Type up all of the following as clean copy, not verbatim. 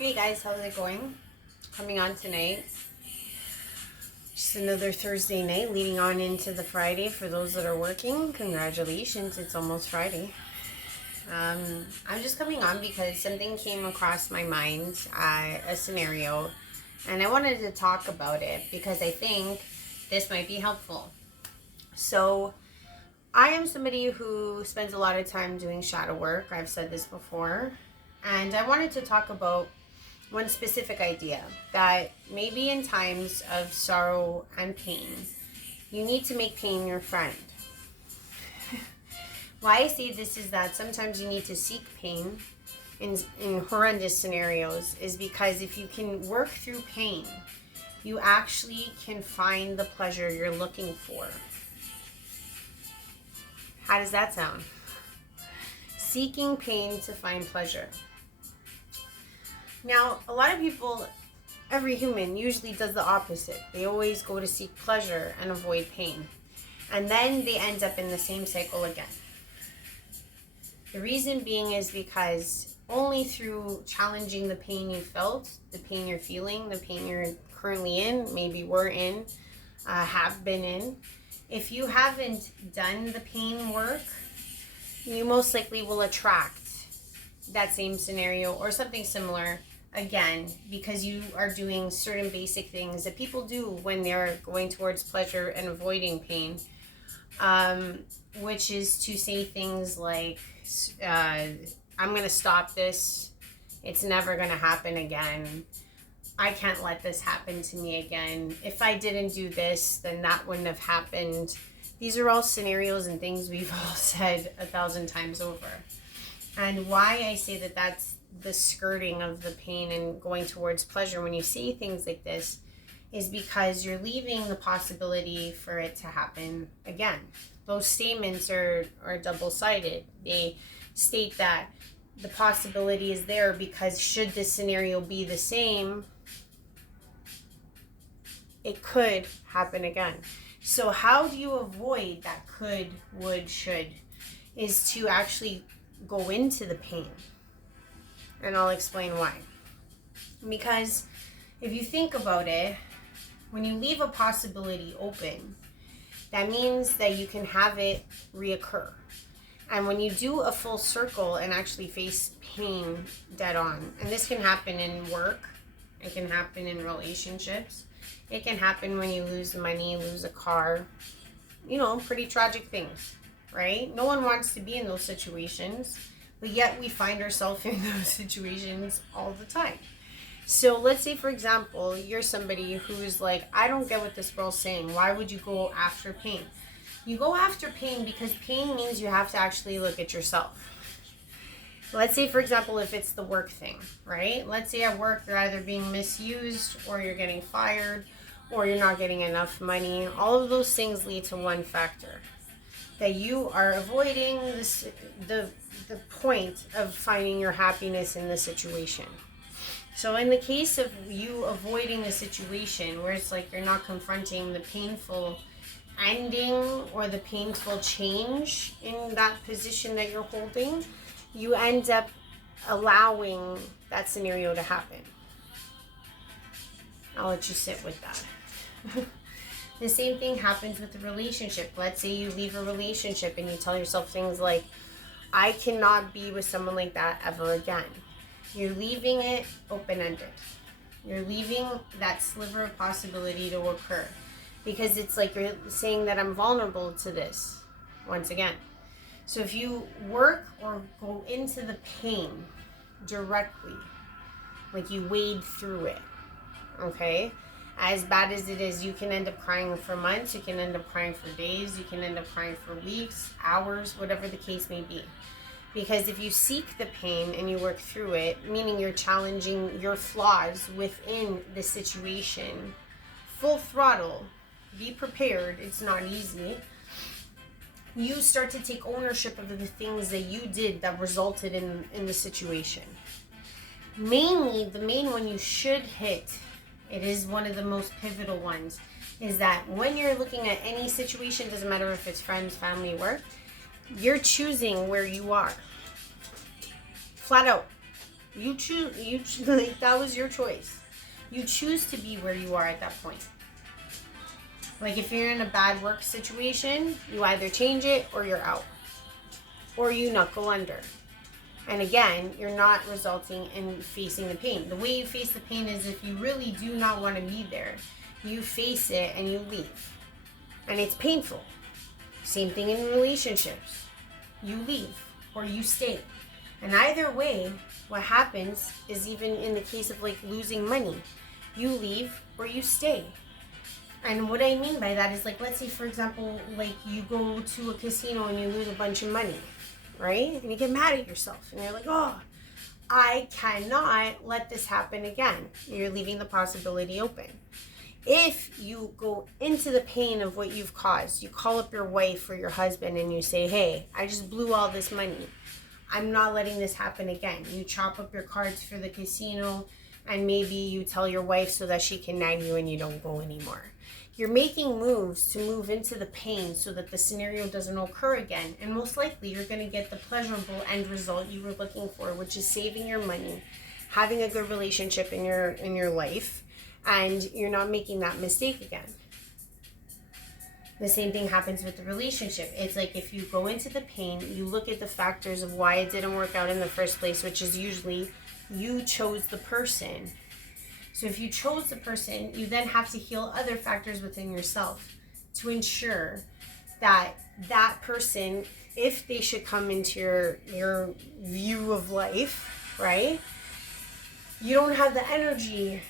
Hey guys, how's it going? Coming on tonight. Just another Thursday night leading on into the Friday. For those that are working, congratulations, it's almost Friday. I'm just coming on because something came across my mind, a scenario, and I wanted to talk about it because I think this might be helpful. So, I am somebody who spends a lot of time doing shadow work. I've said this before. And I wanted to talk about one specific idea that maybe in times of sorrow and pain, you need to make pain your friend. Why I say this is that sometimes you need to seek pain in horrendous scenarios is because if you can work through pain, you actually can find the pleasure you're looking for. How does that sound? Seeking pain to find pleasure. Now, a lot of people, every human usually does the opposite. They always go to seek pleasure and avoid pain. And then they end up in the same cycle again. The reason being is because only through challenging the pain you felt, the pain you're feeling, the pain you're currently in, maybe were in, have been in, if you haven't done the pain work, you most likely will attract that same scenario or something similar again, because you are doing certain basic things that people do when they're going towards pleasure and avoiding pain, which is to say things like, I'm going to stop this. It's never going to happen again. I can't let this happen to me again. If I didn't do this, then that wouldn't have happened. These are all scenarios and things we've all said 1,000 times over. And why I say that that's the skirting of the pain and going towards pleasure when you say things like this is because you're leaving the possibility for it to happen again. Those statements are double-sided. They state that the possibility is there because should this scenario be the same, it could happen again. So how do you avoid that could, would, should? Is to actually go into the pain. And I'll explain why. Because if you think about it, when you leave a possibility open, that means that you can have it reoccur. And when you do a full circle and actually face pain dead on, and this can happen in work, it can happen in relationships, it can happen when you lose money, lose a car, pretty tragic things, right? No one wants to be in those situations, but yet we find ourselves in those situations all the time. So let's say, for example, you're somebody who's like, I don't get what this girl's saying. Why would you go after pain? You go after pain because pain means you have to actually look at yourself. Let's say, for example, if it's the work thing, right? Let's say at work you're either being misused or you're getting fired or you're not getting enough money. All of those things lead to one factor, that you are avoiding the point of finding your happiness in the situation. So in the case of you avoiding the situation where it's like you're not confronting the painful ending or the painful change in that position that you're holding, you end up allowing that scenario to happen. I'll let you sit with that. The same thing happens with a relationship. Let's say you leave a relationship and you tell yourself things like, I cannot be with someone like that ever again. You're leaving it open-ended. You're leaving that sliver of possibility to occur. Because it's like you're saying that I'm vulnerable to this, once again. So if you work or go into the pain directly, like you wade through it, okay? As bad as it is, you can end up crying for months, you can end up crying for days, you can end up crying for weeks, hours, whatever the case may be. Because if you seek the pain and you work through it, meaning you're challenging your flaws within the situation, full throttle, be prepared, it's not easy. You start to take ownership of the things that you did that resulted in the situation. Mainly, the main one you should hit, it is one of the most pivotal ones, is that when you're looking at any situation, doesn't matter if it's friends, family, work, you're choosing where you are. Flat out. You choose, like, that was your choice. You choose to be where you are at that point. Like, if you're in a bad work situation, you either change it or you're out. Or you knuckle under. And again, you're not resulting in facing the pain. The way you face the pain is if you really do not want to be there, you face it and you leave. And it's painful. Same thing in relationships. You leave or you stay. And either way, what happens is, even in the case of like losing money, you leave or you stay. And what I mean by that is, like, let's say, for example, like you go to a casino and you lose a bunch of money, right? And you get mad at yourself and you're like, oh, I cannot let this happen again. You're leaving the possibility open. If you go into the pain of what you've caused, you call up your wife or your husband and you say, hey, I just blew all this money. I'm not letting this happen again. You chop up your cards for the casino and maybe you tell your wife so that she can nag you and you don't go anymore. You're making moves to move into the pain so that the scenario doesn't occur again. And most likely you're going to get the pleasurable end result you were looking for, which is saving your money, having a good relationship in your life, and you're not making that mistake again. The same thing happens with the relationship. It's like, if you go into the pain, you look at the factors of why it didn't work out in the first place, which is usually you chose the person. So if you chose the person, you then have to heal other factors within yourself to ensure that that person, if they should come into your view of life, right, you don't have the energy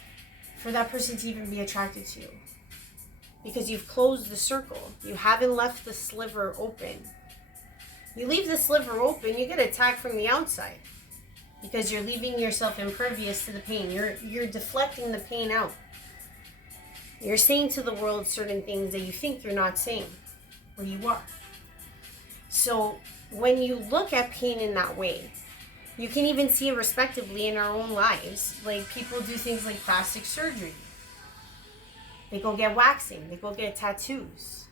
for that person to even be attracted to you. Because you've closed the circle. You haven't left the sliver open. You leave the sliver open, you get attacked from the outside. Because you're leaving yourself impervious to the pain. You're deflecting the pain out. You're saying to the world certain things that you think you're not saying, or you are. So when you look at pain in that way, you can even see it respectively in our own lives. Like, people do things like plastic surgery. They go get waxing. They go get tattoos.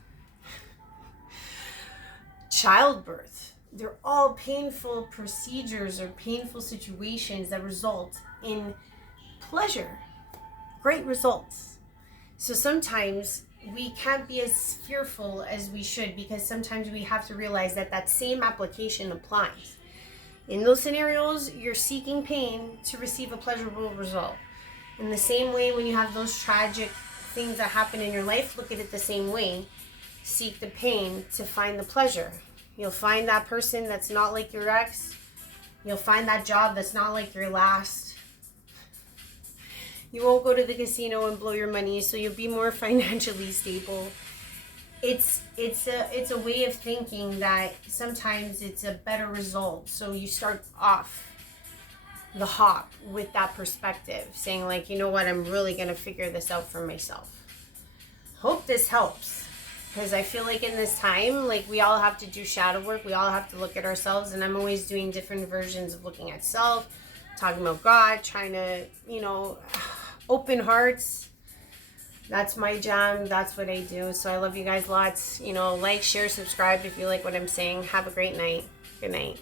Childbirth. They're all painful procedures or painful situations that result in pleasure. Great results. So sometimes we can't be as fearful as we should, because sometimes we have to realize that that same application applies. In those scenarios, you're seeking pain to receive a pleasurable result. In the same way, when you have those tragic things that happen in your life, look at it the same way. Seek the pain to find the pleasure. You'll find that person that's not like your ex. You'll find that job that's not like your last. You won't go to the casino and blow your money, so you'll be more financially stable. It's a way of thinking that sometimes it's a better result. So you start off the hop with that perspective, saying like, you know what, I'm really going to figure this out for myself. Hope this helps, because I feel like in this time, like, we all have to do shadow work. We all have to look at ourselves, and I'm always doing different versions of looking at self, talking about God, trying to, open hearts. That's my jam. That's what I do. So I love you guys lots. Like, share, subscribe if you like what I'm saying. Have a great night. Good night.